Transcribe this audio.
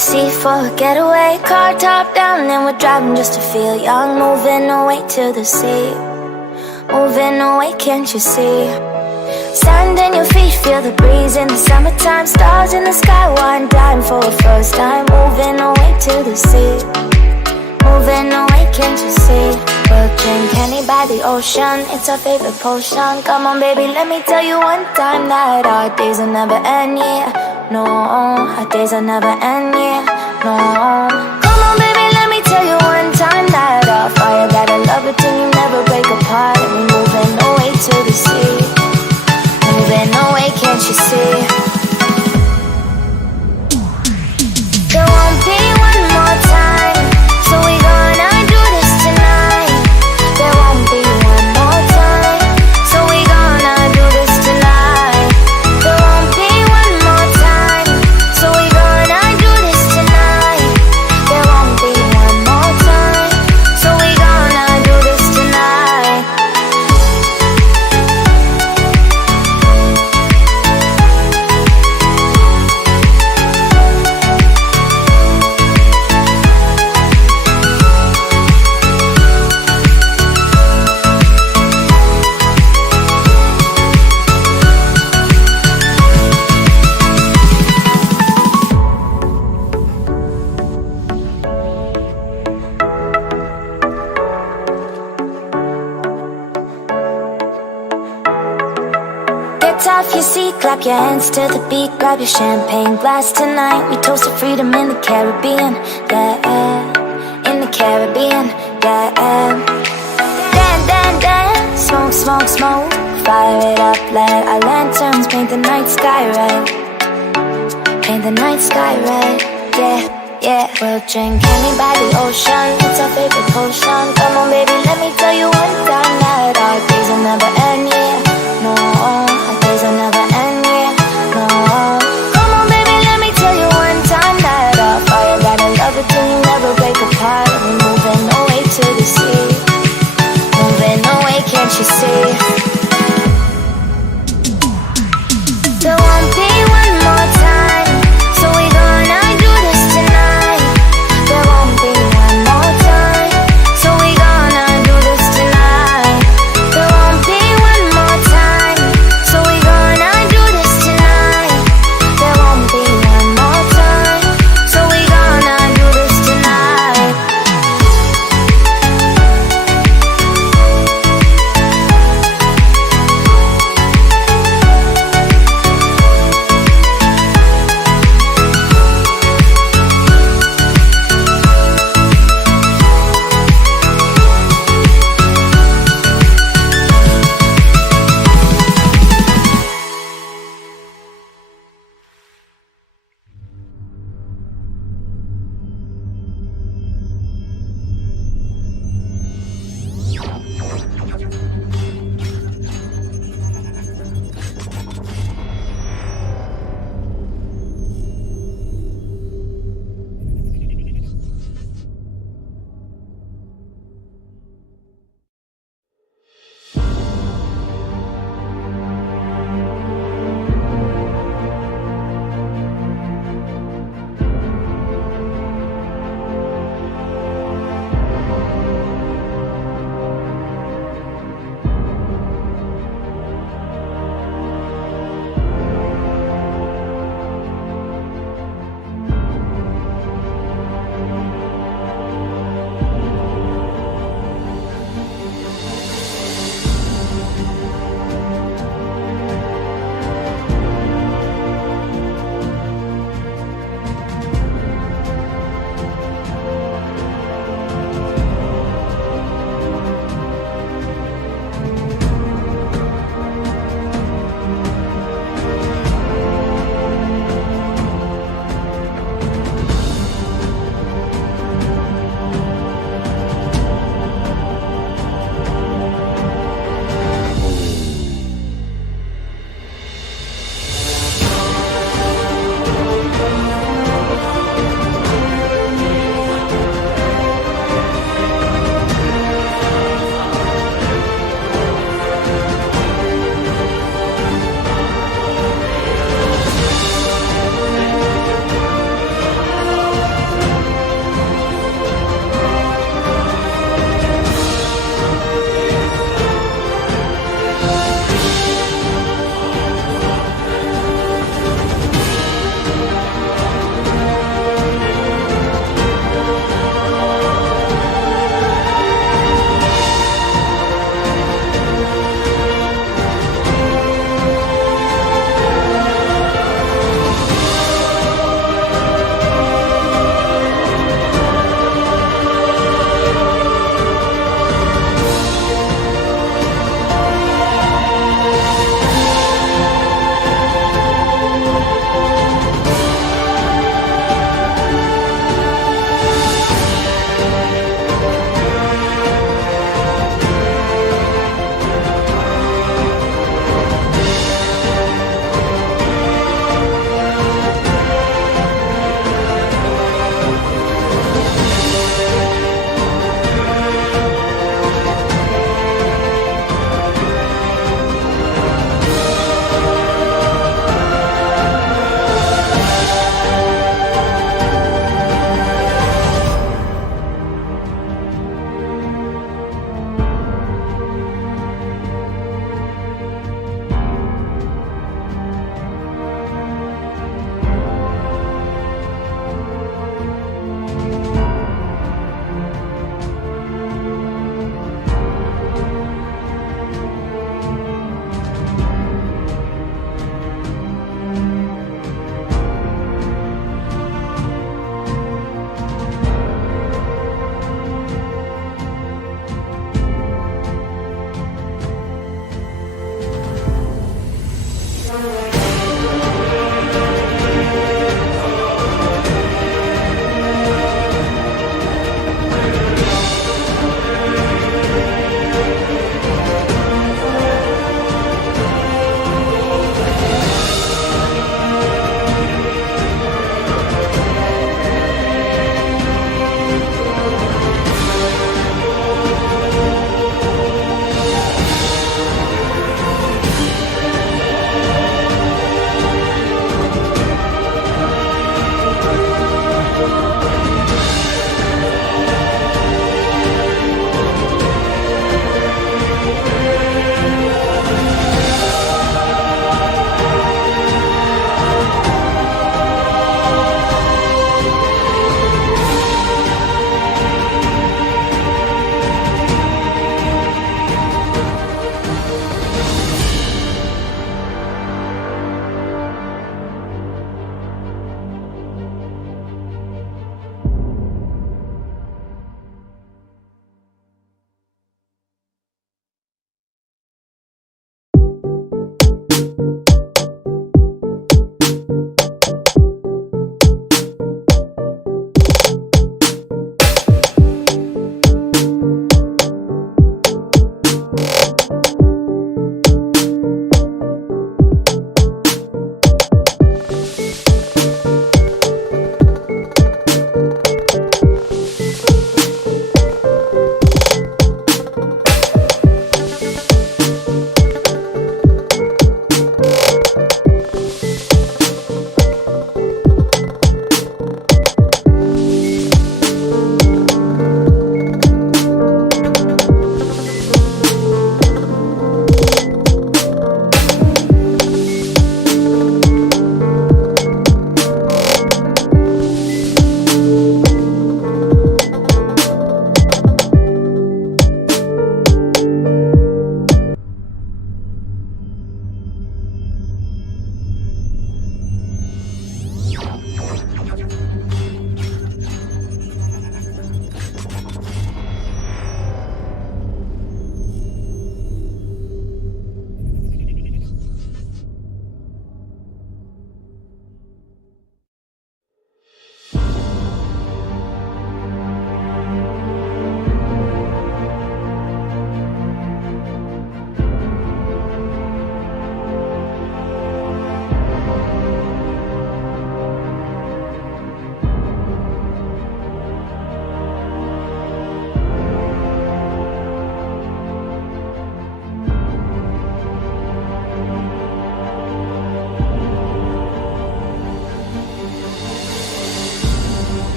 sea for a getaway. Car top down and we're driving just to feel young. Moving away to the sea, moving away, can't you see? Sand in your feet, feel the breeze in the summertime. Stars in the sky, wine blind for a first time. Moving away to the sea, moving away, can't you see? We'll drink honey by the ocean, it's our favorite potion. Come on baby, let me tell you one time that our days will never end, yeah. No, our days will never end, yeah. No. Come on baby, let me tell you one time that our fire got a love it till you never break apart. And we're moving away to the sea, moving away, can't you see? There won't be one more time, so we gonna do this tonight. There won't be one more time, so we gonna do this tonight. There won't be one more time, so we gonna do this tonight. There won't be one more time, so we gonna do this tonight. Get off your seat, clap your hands to the beat. Grab your champagne glass tonight. We toast to freedom in the Caribbean, yeah. In the Caribbean, yeah. Dance, dance, dance, smoke, smoke, smoke. Fire it up, let our lanterns paint the night sky red. Paint the night sky red, yeah, yeah. We'll drink honey by the ocean, it's our favorite potion. Come on baby, let me tell you one time that our